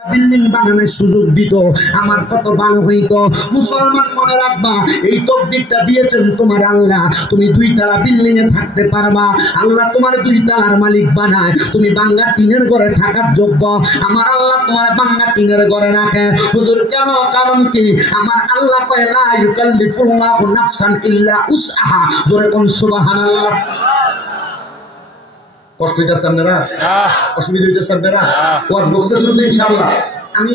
Building বানানোর সুযোগ দিত আমার কত ভালো হইতো। মুসলমান মনে রাখবা, এই তকদিরটা দিয়েছেন তোমার আল্লাহ, তুমি 2 তলা বিল্ডিং এ থাকতে পারবা। আল্লাহ তোমার 2 তলার মালিক বানায়, তুমি বাঙ্গা টিনের ঘরে থাকার যোগ্য। আমার আল্লাহ তোমার বাঙ্গা টিনের ঘরে রাখে। হুজুর কেন? কারণ কি? আমার আল্লাহ কয় লা ইউকাল্লিফুল্লাহু নাফসান ইল্লা উসআহা। জোরে কোন সুবহানাল্লাহ। কষ্ট হইতেছে আপনারা? অসুবিধা হইতেছে আপনারা? ওয়াজ বুঝতেছেন তো ইনশাআল্লাহ? আমি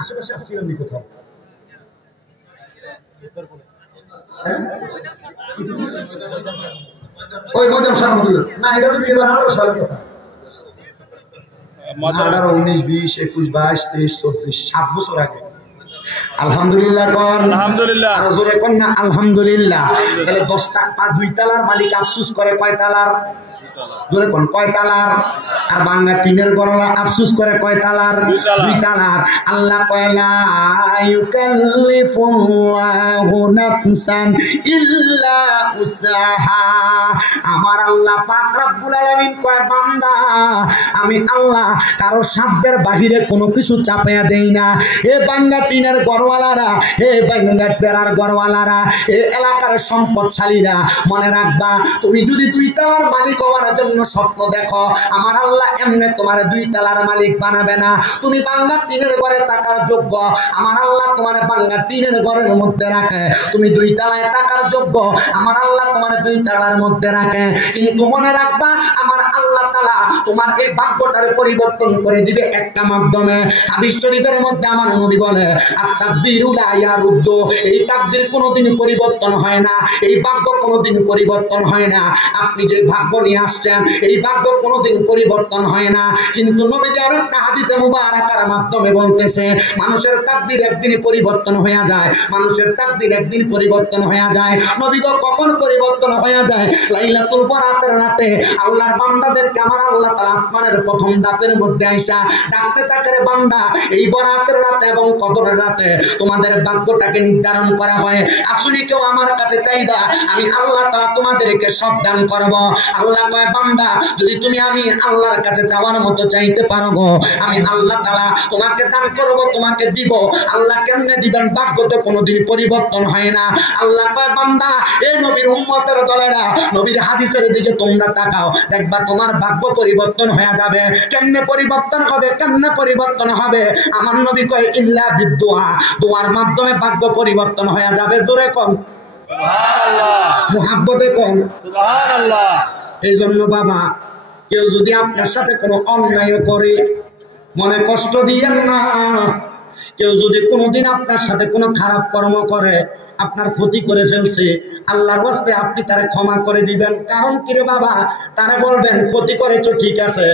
আশেপাশে আসছিলাম নি কোথাও? ওই মধ্যম সারা না, এটা তো 2018 সালের কথা। 18, 19, 20, 21, 22, 23, 24, 7 বছর আগে। আলহামদুলিল্লাহ কোন? আলহামদুলিল্লাহ। আর জোরে কোন না আলহামদুলিল্লাহ। তাহলে 10 টাকা 2 তলার মালিক আফসোস করে কয় তলার? জোরে কোন কয় তালার? আর বাংলা টিনের গড়লা আফসোস করে কয় তালার? 2 তালার। আল্লাহ কয় লা ইউকাল্লিফুল্লাহু নাফসান ইল্লা উসআহা। আমার আল্লাহ পাক রব্বুল আলামিন কয় বান্দা, আমি আল্লাহ কারো সাধ্যের বাহিরে কোনো কিছু চাপায়া দেই না। এ বাংলা টিনের গড়ওয়ালারা, এ বাংলা পেরার গড়ওয়ালারা, এ এলাকার সম্পদশালীরা, মনে রাখবা, তুমি যদি 2 তালার মালিক হওয়ার জন্য স্বপ্ন দেখো, আমার আল্লাহ এমনি তোমার 2 তলার মালিক বানাবে না। তুমি বাংলা টিনের ঘরে থাকার যোগ্য, আমার আল্লাহ তোমার বাংলা টিনের ঘরের মধ্যে রাখে। তুমি 2 তলায় থাকার যোগ্য, আমার আল্লাহ তোমার 2 তলার মধ্যে রাখে। কিন্তু মনে রাখবা, আমার আল্লাহ তাআলা তোমার এই ভাগ্যটারে পরিবর্তন করে দিবে একটা মাধ্যমে। হাদিস শরীফের মধ্যে আমার নবী বলে, আত-তাকদীরু লা ইয়ারুদ্দু। এই তাকদীর কোনোদিন পরিবর্তন হয় না, এই ভাগ্য কোনোদিন পরিবর্তন হয় না। আপনি যে ভাগ্য নিয়ে আসছেন, এই ভাগ্য কোনোদিন পরিবর্তন হয় না। কিন্তু নবীজি আরো একটা হাদিসে মুবারাকার মাধ্যমে বলতেছে, মানুষের তাকদীর একদিন পরিবর্তন হয়ে যায়, মানুষের তাকদীর একদিন পরিবর্তন হয়ে যায়। নবী গো কখন পরিবর্তন হয়ে যায়? লাইলাতুল বরাতের রাতে আল্লাহর বান্দাদেরকে আমার আল্লাহ তাআলা আসমানের প্রথম ধাপের মধ্যে আইসা ডাকতে থাকে, রে বান্দা, এই বরাতের রাতে এবং কদরের রাতে তোমাদের ভাগ্যটাকে নির্ধারণ করা হয়। আসলে কেউ আমার কাছে চাইবা, আমি আল্লাহ তাআলা তোমাদেরকে সব দান করব। আল্লাহ কয় বান্দা, যদি তুমি আমি আল্লাহর কাছে যাওয়ার মতো চাইতে পারো গো, আমি আল্লাহ তাআলা তোমাকে দান করব, তোমাকে দিব। আল্লাহ কেমনে দিবেন? ভাগ্য তো কোনোদিন পরিবর্তন হয় না। আল্লাহ কয় বান্দা, এই নবীর উম্মতের দলেরা, নবীর হাদিসের দিকে তোমরা তাকাও, দেখবা তোমার ভাগ্য পরিবর্তন হয়ে যাবে। কেমনে পরিবর্তন হবে? কেমনে পরিবর্তন হবে? আমার নবী কয় ইল্লা বিদুআ, দোয়ার মাধ্যমে ভাগ্য পরিবর্তন হয়ে যাবে। জোরে কোন সুবহানাল্লাহ, মুহাব্বতে কোন সুবহানাল্লাহ। এই জন্য বাবা, কেউ যদি আপনার সাথে কোনো অন্যায় করে, মনে কষ্ট দিয়েন না। কেউ যদি কোনোদিন আপনার সাথে কোনো খারাপ কর্ম করে, আপনার ক্ষতি করে ফেলছে, আল্লাহর ওয়াস্তে আপনি তারে ক্ষমা করে দিবেন। কারণ কি রে বাবা? তারা বলবেন ক্ষতি করেছো ঠিক আছে,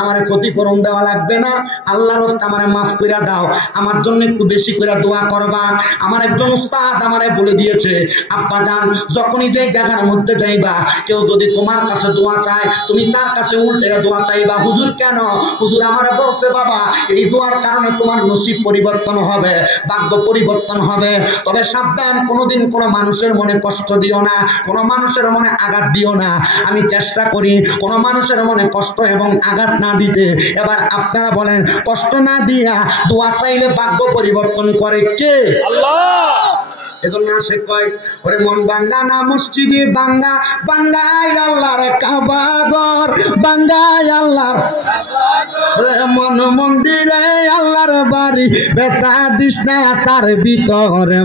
আমারে ক্ষতিপূরণ দেওয়া লাগবে না, আল্লাহর ওয়াস্তে আমারে মাফ করে দাও, আমার জন্য একটু বেশি করে দোয়া করবা। আমার একজন উস্তাদ আমারে বলে দিয়েছে, আব্বা জান, যখনই যেই জায়গার মধ্যে যাইবা, কেউ যদি তোমার কাছে দোয়া চায়, তুমি তার কাছে উল্টে দোয়া চাইবা। হুজুর কেন? হুজুর আমারে বলছে বাবা, এই দোয়ার কারণে তোমার নসিব পরিবর্তন হবে, ভাগ্য পরিবর্তন হবে। তবে সাবধান, কোনোদিন কোনো মানুষের মনে কষ্ট দিও না, কোনো মানুষের মনে আঘাত দিও না। আমি চেষ্টা করি কোনো মানুষের মনে কষ্ট এবং আঘাত না দিতে। এবার আপনারা বলেন, কষ্ট না দিয়া দোয়া চাইলে ভাগ্য পরিবর্তন করে কে? আল্লাহ। এজন্য সে কয়, ওরে মন বাঙ্গা না মসজিদে বাঙ্গা, বাঙ্গাই আল্লাহর কাবা ঘর, বাঙ্গাই আল্লাহর রে মন মন্দিরে আল্লাহর বাড়ি, বেতা দিস না তার ভিতরে।